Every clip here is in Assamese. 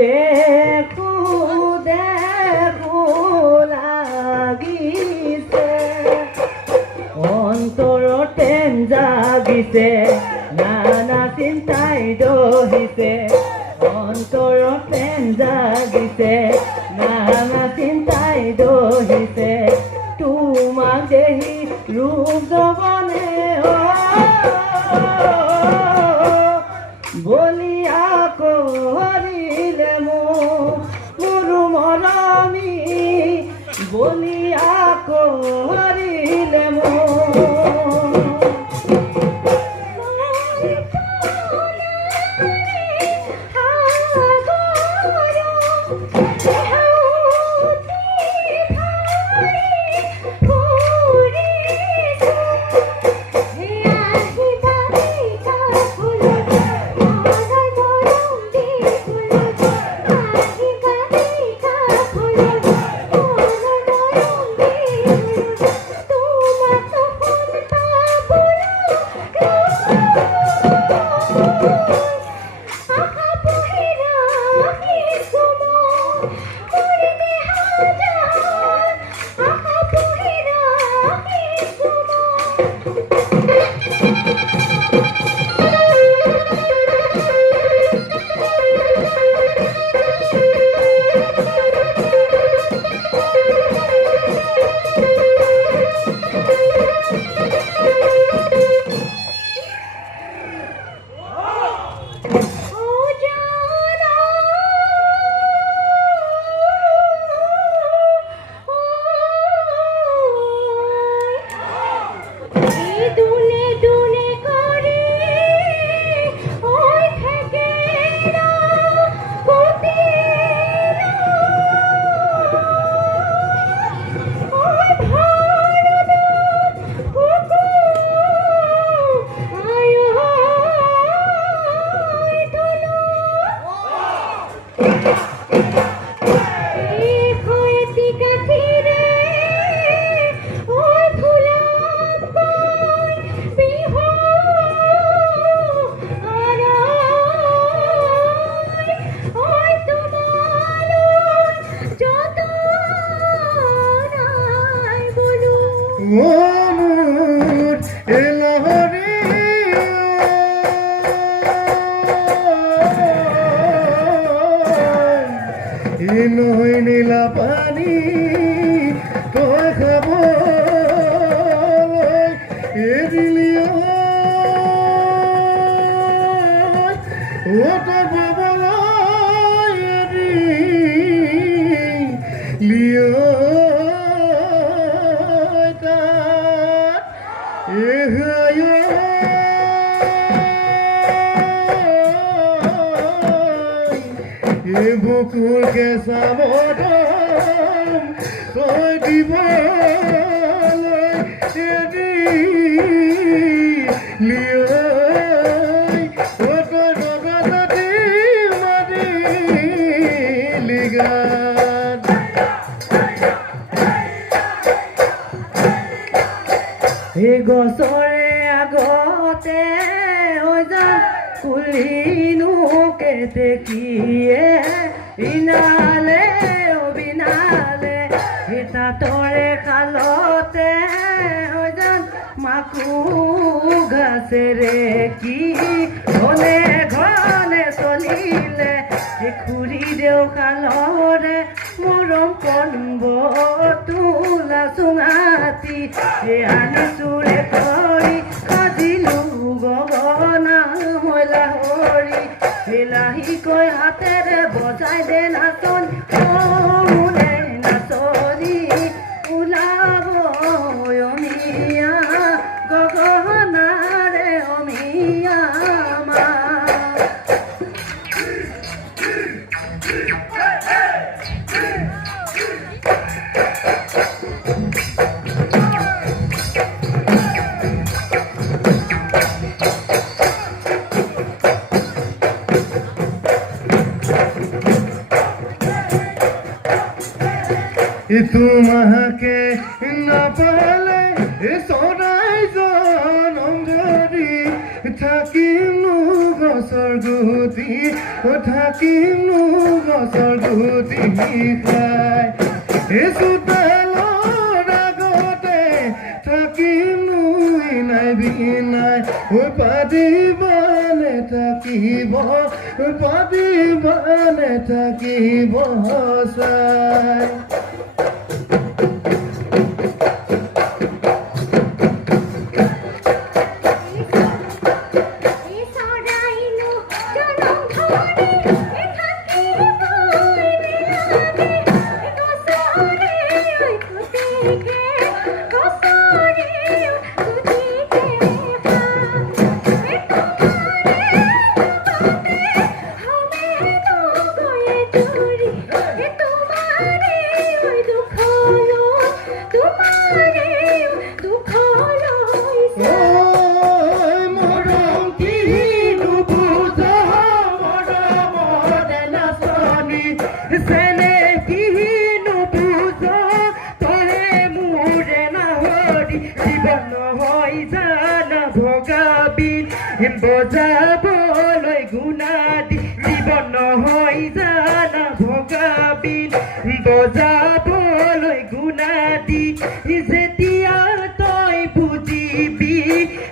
দেখো দেখো লাগিছে অন্তৰতে জাগিছে নানা চিন্তাই দহিছে অন্তৰতে জাগিছে নানা চিন্তাই দহিছে তোমাক দেহি ৰূপ যবনে বলিয়া কৰিলে মোৰ মৰমী বলিয়া কৰিলে নৈ নীলা পানী তই খাবলৈ এৰিলি তই পাবলৈ এৰিলি বুকুৰ কেঁচা বদন তই দিবলৈ এৰিলি তই নগদতি মাৰিলি গান এই গছৰে আগতে হৈ যাম কুলিনো কেতেকীয়ে ইনালে অবিনালে তাতৰে খালতে হৈ যাম মাকু ঘাচেৰে কি ঘনে ঘনে চলিলে খুৰী দেউ খালৰে মৰম কণব তোলা চুঙাতি আনি চুৰে কৰি সাজিলো গগনা মইলা হৰি লাহিকৈ হাতেৰে বজাই দে নাচন মোনে নাচনি ওলাব অমিয়া গগনাৰে অমিয়া মা তোমাকে নাপালে চৰাই জনম ধৰি থাকিমনো গছৰ গুটি থাকিমনো গছৰ গুটি খাই চোতালৰ আগতে থাকিমনো নাই বিনাই পাতিবানে থাকিব পাতিবানে থাকিব চাই বজাবলৈ গুণাদি জীৱন হৈ জানা ভগাবিল বজাবলৈ গুণাদি যেতিয়া তই বুজিবি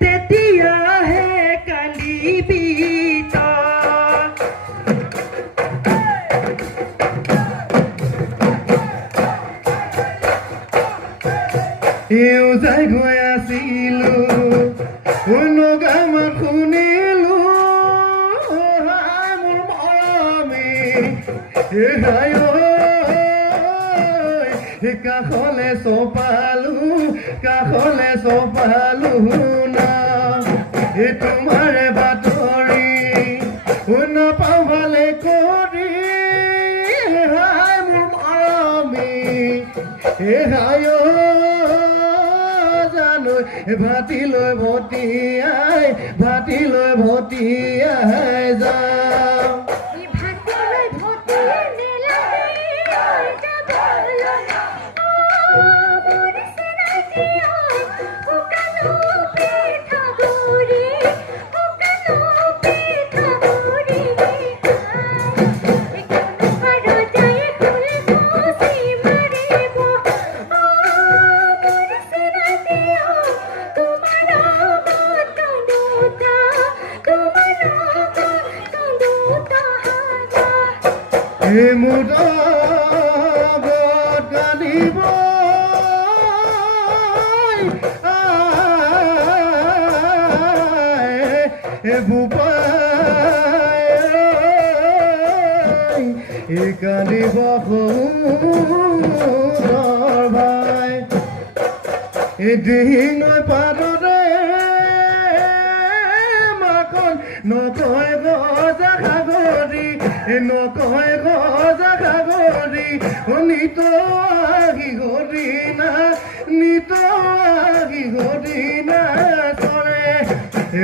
তেতিয়াহে কান্দিবি যাই গৈ আছিলো নগামাত শুনিলো মোৰ মৰমী কাষলে চপালো না তোমাৰে বাতৰি নাপাওঁ ভালে কৰি মোৰ মৰমী ভাতিলৈ ভটিয়াই যাওঁ কান্দিব কান্দিব ভাই দিহিঙৈ পাতৰে মাকন নকয় গজা খাগৰি নকয় গজা খাগৰি নিত আহি ঘৰি না চৰে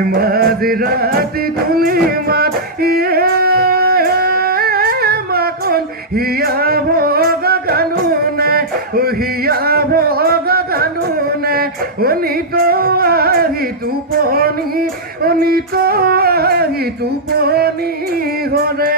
মাঝি ৰাতি তুলি মাত মাকন হিয়া ভগা গানো নাই অনিত আহি টোপনি অনিত আহি টোপনি ঘৰে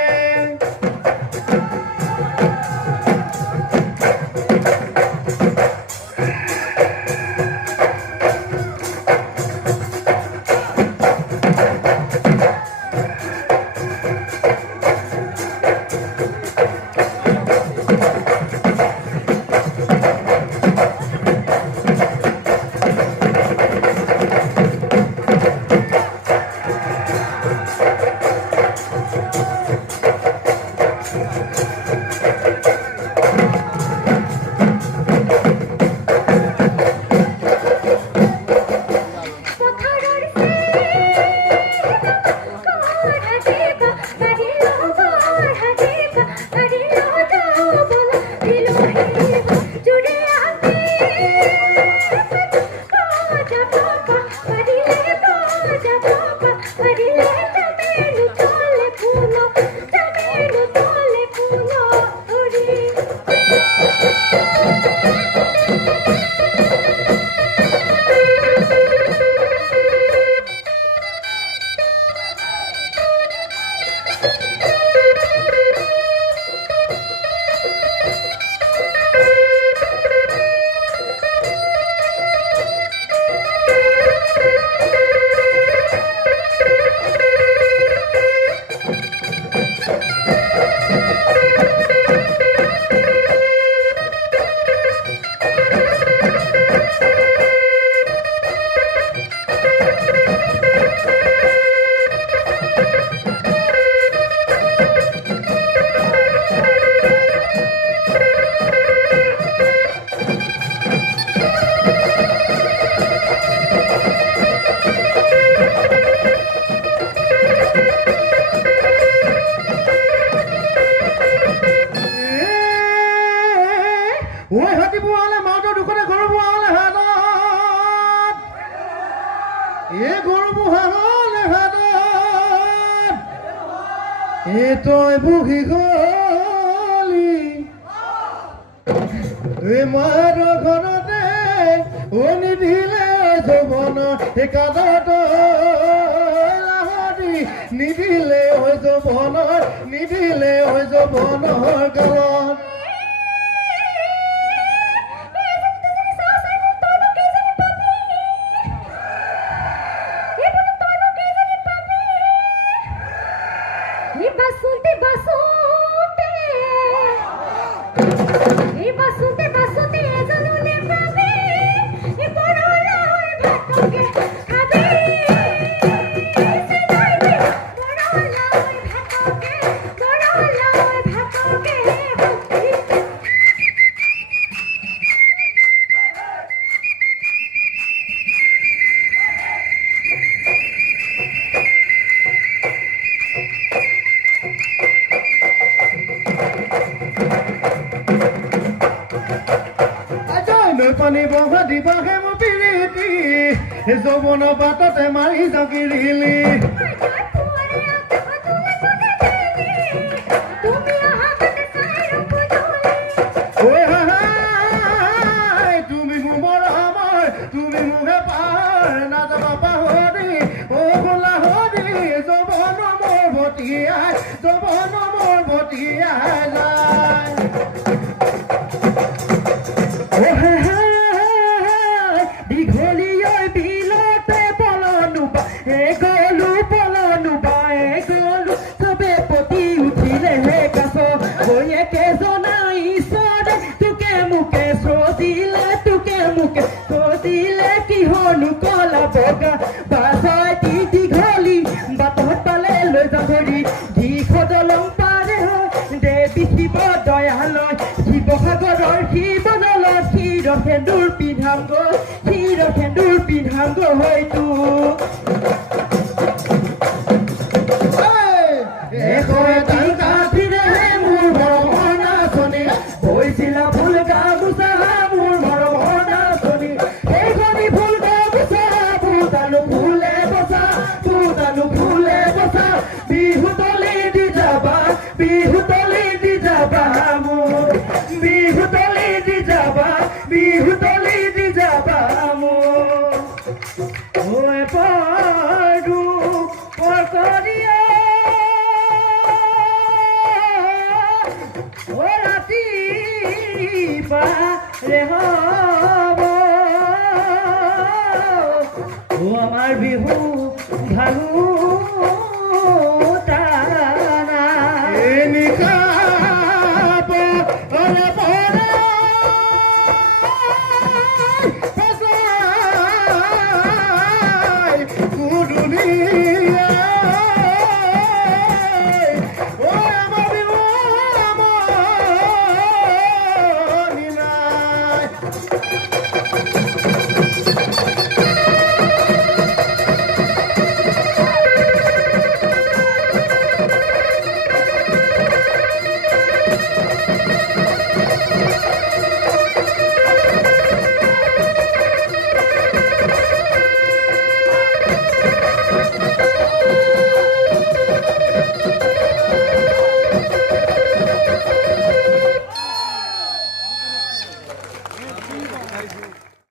ঐ হাতী বুঢ়ালে মাউতৰ দুখতে গৰু বুঢ়ালে হাতত এই গৰু বুঢ়ালে হাতত এই তই বুঢ়ী গলি এই মাৰ ঘৰতে নিদিলে যৌৱনৰ কাদত নিদিলে যৌৱনৰ নিদিলে যৌৱনৰ গালত পানী বহা দিবাহে মোৰ পিৰিতি যৌৱনৰ বাটতে মাৰি জগিৰিলি তুমি মোৰ আমাৰ তুমি মোহে পাৰ নাযাবা পাহৰি অ গোলা হৰি যৌৱন মোৰ ভটিয়াই যৌৱন মোৰ ভটিয়াই যায় দীঘলীয়া বিলতে পলনো গলো পলনো গলো চবে পতি উঠিলে হে কাছ বৈয়েকে জনাই ঈশ্বৰে তোকে মোকে চদিলে কিহনো কলা বগা বাছই দীঘলী বাটত পালে লৈ যা ধৰি দিশ দলং পাৰে দেৱী শিৱ দয়ালয় শিৱসাগৰৰ শিৱদলত সেন্দুৰ পিন্ধাম গৈ হয়তো মোৰ মৰমৰ নাচনী বৈছিলা ফুল গামোচা মোৰ মৰমৰ নাচনী সেইখনি ফুল গামোচা ফুটানো ফুলে বচা বিহু তলি দি যাবা মোৰ বিহু তলি দি যাবা মোৰ বিহু ভাঙো